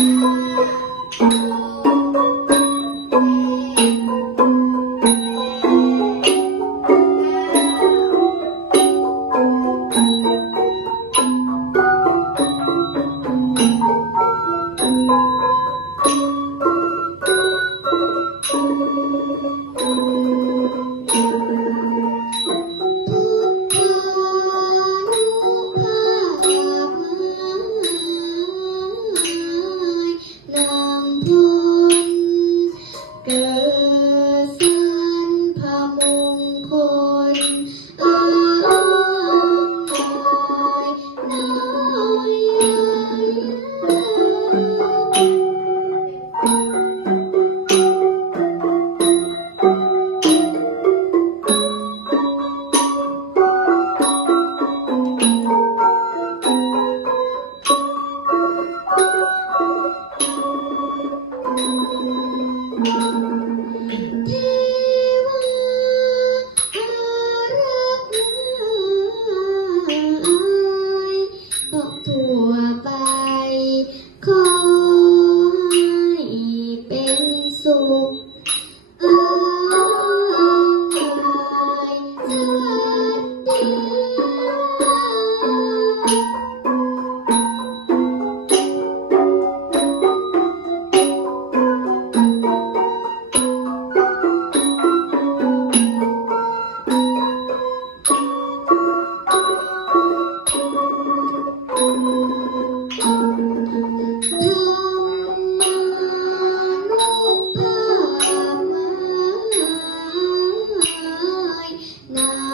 Música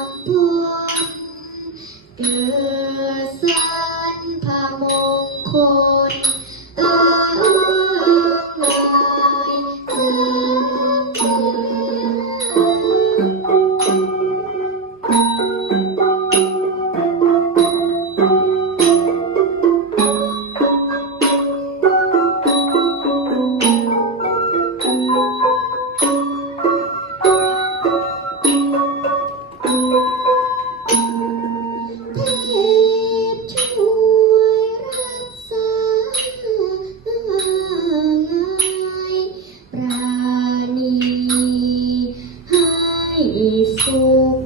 น so